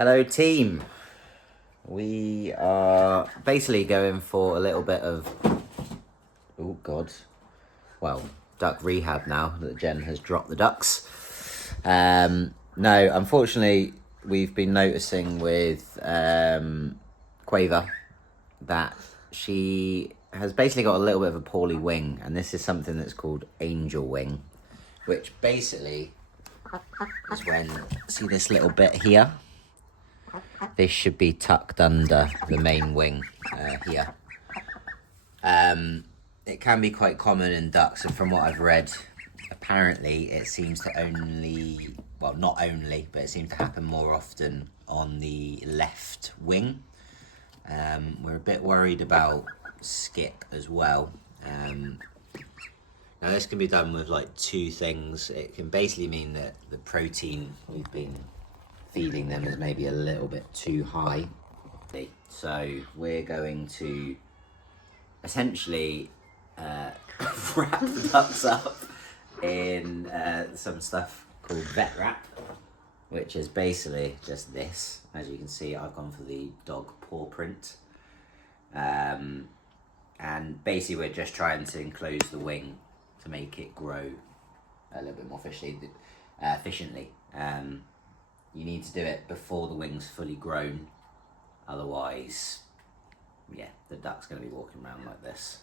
Hello team. We are basically going for a little bit of, oh god, well, duck rehab now that Jen has dropped the ducks. No, unfortunately we've been noticing with Quaver that she has basically got a little bit of a poorly wing, and this is something that's called angel wing, which basically is when, see this little bit here? This should be tucked under the main wing here. It can be quite common in ducks, and from what I've read, apparently it seems to only, well, not only, but it seems to happen more often on the left wing. We're a bit worried about skip as well. Now this can be done with like two things. It can basically mean that the protein we've been feeding them is maybe a little bit too high. So we're going to essentially wrap the ducks up in some stuff called vet wrap, which is basically just this. As you can see, I've gone for the dog paw print. And basically we're just trying to enclose the wing to make it grow a little bit more efficiently. You need to do it before the wing's fully grown, otherwise, yeah, the duck's going to be walking around like this.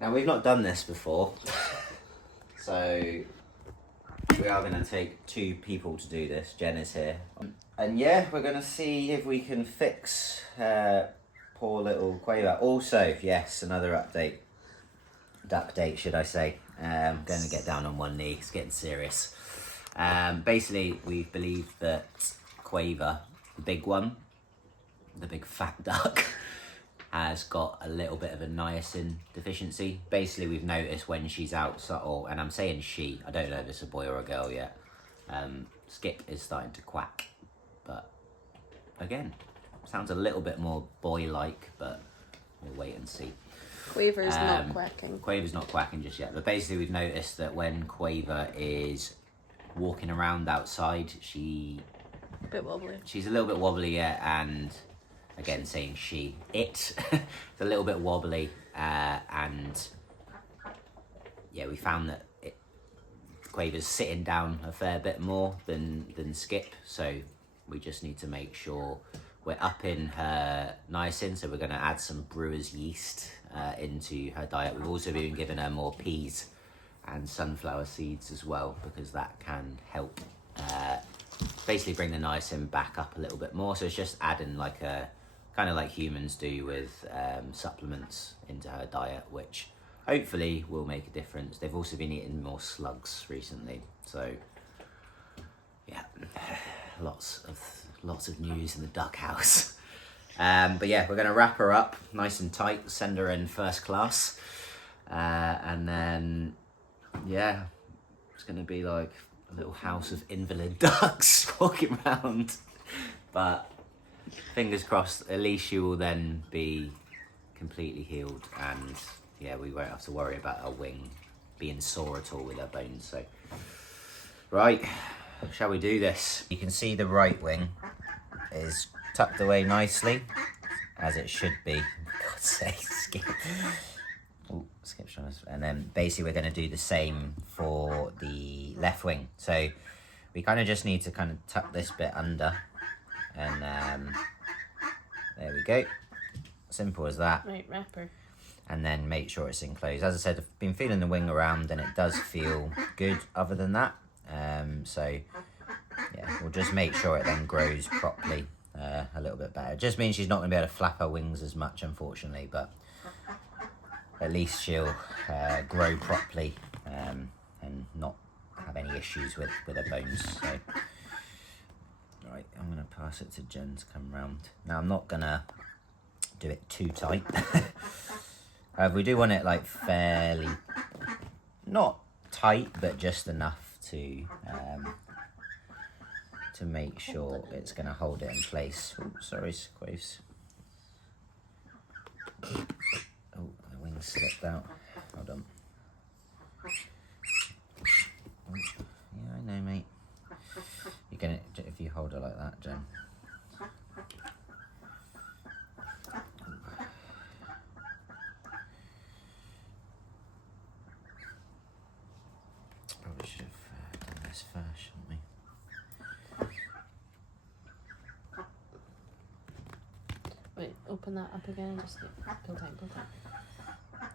Now we've not done this before, so we are going to take two people to do this. Jen is here. And yeah, we're going to see if we can fix poor little Quaver. Also, yes, another update. Duck date, should I say. Going to get down on one knee. It's getting serious. Basically, we believe that Quaver, the big one, the big fat duck, has got a little bit of a niacin deficiency. Basically, we've noticed when she's out, and I'm saying she, I don't know if it's a boy or a girl yet, Skip is starting to quack. But again, sounds a little bit more boy-like, but we'll wait and see. Quaver's not quacking. Quaver's not quacking just yet, but basically we've noticed that when Quaver is walking around outside, she's A bit wobbly. She's a little bit wobbly, yeah, and again saying it's a little bit wobbly, and yeah, we found that Quaver's sitting down a fair bit more than Skip, so we just need to make sure we're upping her niacin, so we're going to add some brewer's yeast into her diet. We've also been giving her more peas and sunflower seeds as well, because that can help basically bring the niacin back up a little bit more. So it's just adding like a, kind of like humans do with supplements into her diet, which hopefully will make a difference. They've also been eating more slugs recently, so yeah, lots of news in the duck house. But yeah, we're going to wrap her up nice and tight, send her in first class, and then yeah, it's going to be like a little house of invalid ducks walking around. But fingers crossed, at least she will then be completely healed, and yeah, we won't have to worry about her wing being sore at all with her bones. So right, shall we do this? You can see the right wing is tucked away nicely, as it should be. For God's sake, Skip. Oh, Skip's trying to... And then basically we're going to do the same for the left wing. So we kind of just need to kind of tuck this bit under, and there we go. Simple as that. Right, wrapper. And then make sure it's enclosed. As I said, I've been feeling the wing around and it does feel good other than that. So yeah, we'll just make sure it then grows properly a little bit better. It just means she's not going to be able to flap her wings as much, unfortunately, but at least she'll grow properly and not have any issues with her bones. So right, I'm going to pass it to Jen to come round. Now I'm not going to do it too tight. We do want it like fairly, not tight, but just enough to make sure it's going to hold it in place. Oh, sorry, Quaves. Oh, the wing slipped out. Hold on. Oh. open that up again and just pull tight, pull tight.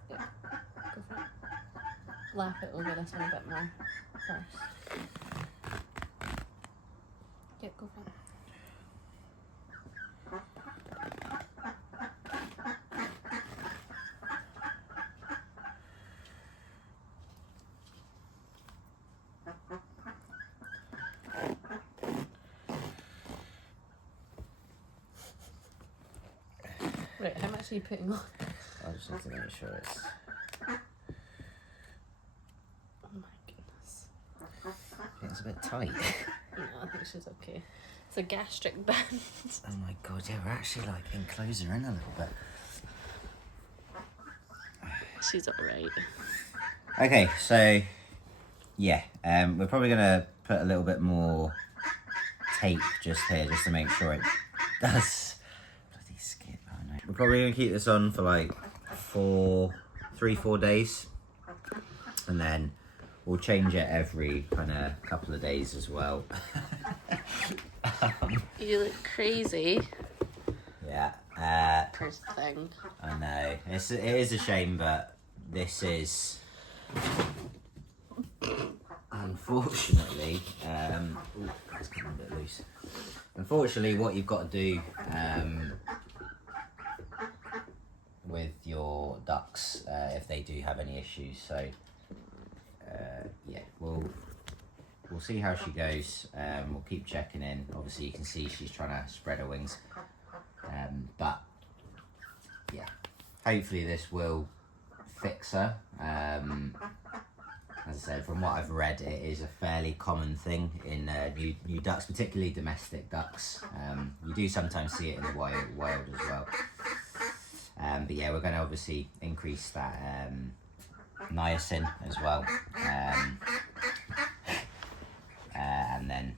Yeah, go for it. Lap it over this one a bit more first. Yep, go for it. Right, how much are you putting on? I just need to make sure it's... Oh my goodness. It's a bit tight. No, I think she's okay. It's a gastric band. Oh my god, yeah, we're actually like enclosing her in a little bit. She's alright. Okay, so yeah, we're probably gonna put a little bit more tape just here, just to make sure it does. Bloody skip! Oh no. We're probably gonna keep this on for like 4 days, and then we'll change it every kind of couple of days as well. You look crazy. Yeah. Poor thing. I know. It is a shame, but this is unfortunately. Ooh, it's coming a bit loose. Unfortunately, what you've got to do with your ducks if they do have any issues. So yeah, we'll see how she goes. We'll keep checking in. Obviously, you can see she's trying to spread her wings. But yeah, hopefully this will fix her. As I said, from what I've read, it is a fairly common thing in new ducks, particularly domestic ducks. You do sometimes see it in the wild as well. But yeah, we're going to obviously increase that niacin as well. And then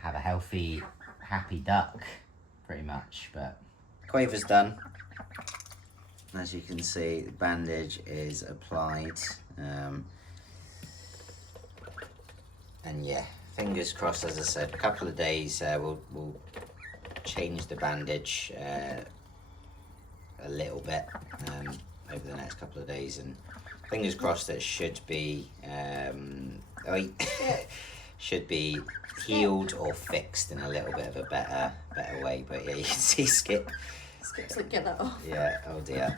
have a healthy, happy duck, pretty much. But Quaver's done. As you can see, the bandage is applied. And yeah, fingers crossed, as I said, a couple of days we'll change the bandage a little bit over the next couple of days, and fingers crossed it should be should be healed or fixed in a little bit of a better way. But yeah, you can see Skip's like, get that off. Yeah, oh dear,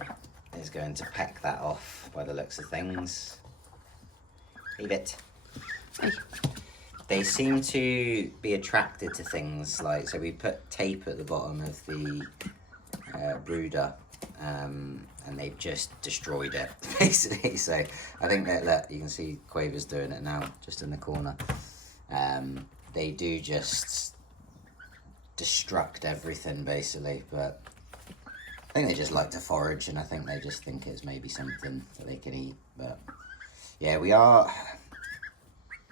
is going to peck that off by the looks of things. Leave it. They seem to be attracted to things like, so we put tape at the bottom of the brooder, and they've just destroyed it basically. So I think that, look, you can see Quaver's doing it now, just in the corner. They do just destruct everything basically, but I think they just like to forage, and I think they just think it's maybe something that they can eat. But yeah, we are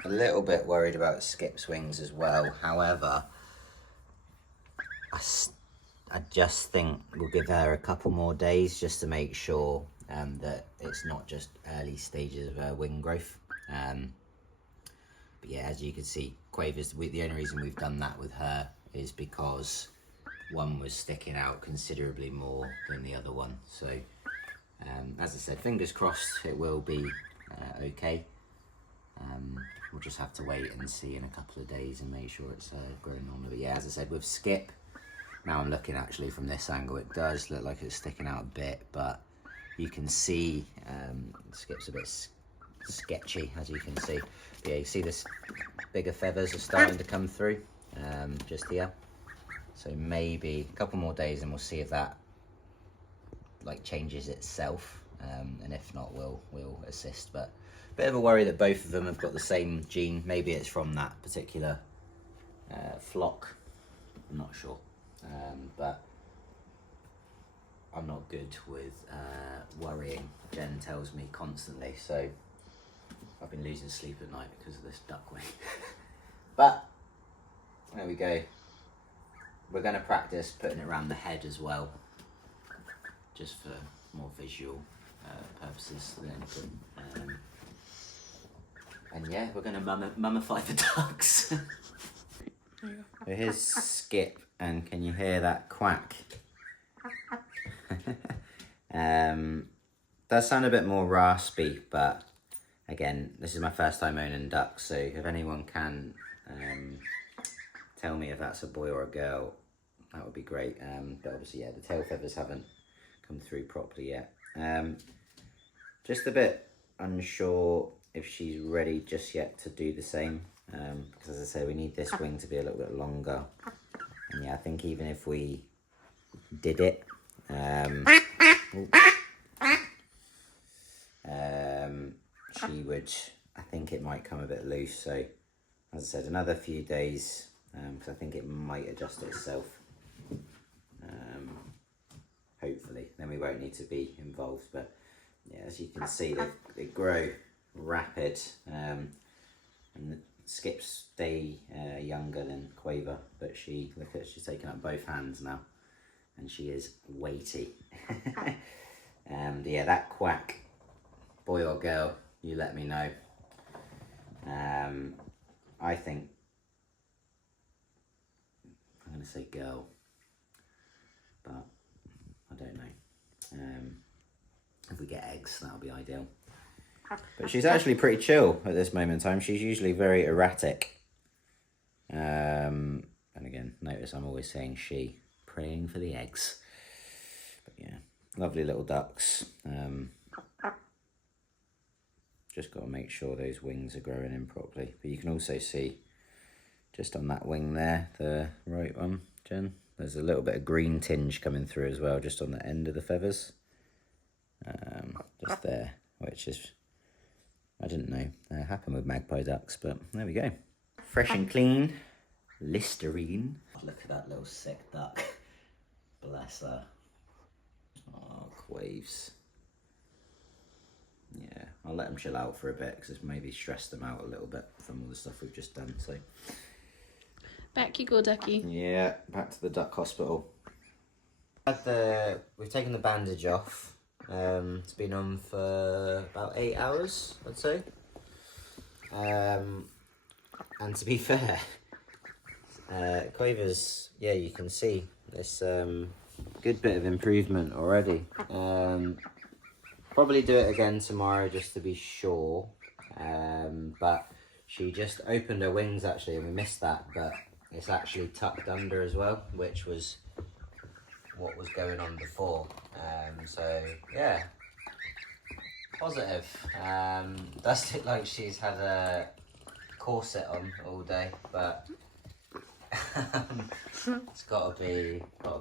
a little bit worried about Skip's wings as well. However, I just think we'll give her a couple more days just to make sure that it's not just early stages of her wing growth. But yeah, as you can see, Quaver's, the only reason we've done that with her is because one was sticking out considerably more than the other one. So as I said, fingers crossed it will be okay. We'll just have to wait and see in a couple of days and make sure it's growing normally. But yeah, as I said, with Skip, now I'm looking actually from this angle, it does look like it's sticking out a bit, but you can see Skip's a bit sketchy, as you can see. But yeah, you see this bigger feathers are starting to come through just here. So maybe a couple more days and we'll see if that like changes itself, and if not, we'll assist. But bit of a worry that both of them have got the same gene. Maybe it's from that particular flock, I'm not sure. But I'm not good with worrying. Jen tells me constantly, so I've been losing sleep at night because of this duckling. But there we go. We're going to practice putting it around the head as well, just for more visual purposes than anything. And yeah, we're going to mummify the ducks. So here's Skip, and can you hear that quack? Does sound a bit more raspy, but again, this is my first time owning ducks, so if anyone can tell me if that's a boy or a girl, that would be great. But obviously, yeah, the tail feathers haven't come through properly yet. Just a bit unsure if she's ready just yet to do the same, because as I say, we need this wing to be a little bit longer. And yeah, I think even if we did it, she would, I think it might come a bit loose. So as I said, another few days, because I think it might adjust itself. Hopefully, then we won't need to be involved. But yeah, as you can see, they grow rapid, and the skips stay younger than Quaver. But she's taken up both hands now, and she is weighty. And yeah, that quack, boy or girl, you let me know. I think I'm going to say girl, but I don't know. If we get eggs, that'll be ideal. But she's actually pretty chill at this moment in time. She's usually very erratic. And again, notice I'm always saying she, praying for the eggs. But yeah, lovely little ducks. Just got to make sure those wings are growing in properly. But you can also see, just on that wing there, the right one, Jen, there's a little bit of green tinge coming through as well, just on the end of the feathers. Just there, which is, I didn't know happened with magpie ducks, but there we go. Fresh and clean, Listerine. Look at that little sick duck. Bless her. Oh, Quaves. Yeah, I'll let them chill out for a bit because it's maybe stressed them out a little bit from all the stuff we've just done. So back you go, ducky. Yeah, back to the duck hospital. We've taken the bandage off. It's been on for about 8 hours, I'd say. And to be fair, Quaver's, yeah, you can see this good bit of improvement already. Probably do it again tomorrow just to be sure. But she just opened her wings actually, and we missed that, but it's actually tucked under as well, which was what was going on before. So yeah, positive. Does look like she's had a corset on all day, but it's got to be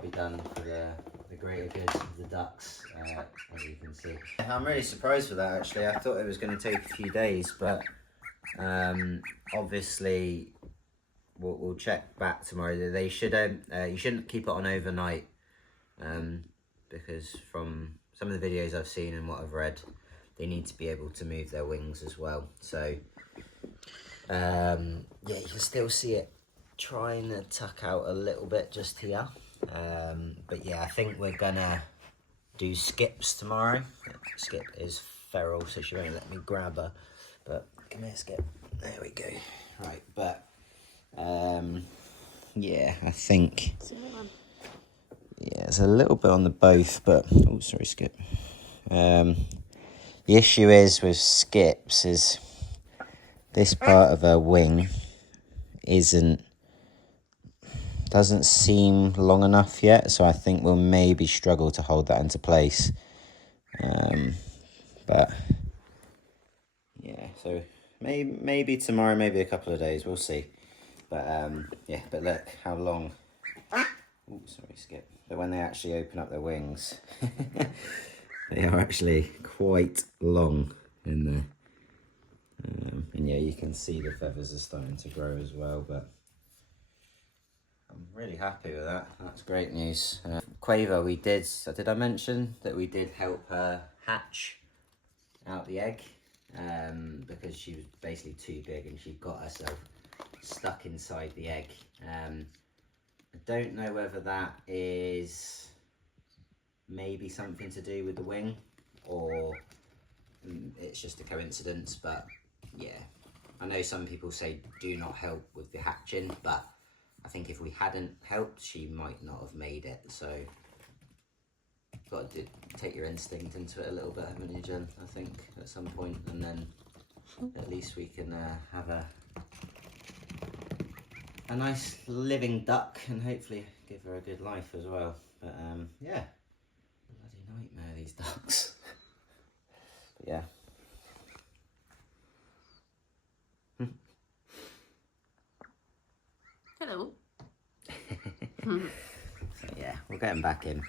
done for the greater good of the ducks, as you can see. I'm really surprised with that actually. I thought it was going to take a few days, but obviously we'll check back tomorrow. They should you shouldn't keep it on overnight, because from some of the videos I've seen and what I've read, they need to be able to move their wings as well. So yeah, you can still see it trying to tuck out a little bit just here. But yeah, I think we're gonna do Skips tomorrow. Skip is feral, so she won't let me grab her. But come here, Skip. There we go. Right, but yeah, I think yeah, it's a little bit on the both, but oh, sorry, Skip. The issue is with Skips is this part of her wing doesn't seem long enough yet, so I think we'll maybe struggle to hold that into place. But yeah, so maybe tomorrow, maybe a couple of days, we'll see. But yeah, but look how long. Oh, sorry, Skip. But when they actually open up their wings, they are actually quite long in there. And yeah, you can see the feathers are starting to grow as well, but I'm really happy with that. That's great news. Quaver, did I mention that we did help her hatch out the egg? Because she was basically too big and she got herself stuck inside the egg. I don't know whether that is maybe something to do with the wing or it's just a coincidence, but yeah. I know some people say do not help with the hatching, but I think if we hadn't helped, she might not have made it. So got to take your instinct into it a little bit, haven't you, Jen? I think at some point, and then at least we can have a nice living duck and hopefully give her a good life as well. But yeah, bloody nightmare, these ducks. But yeah. Hello. So yeah, we'll get him back in.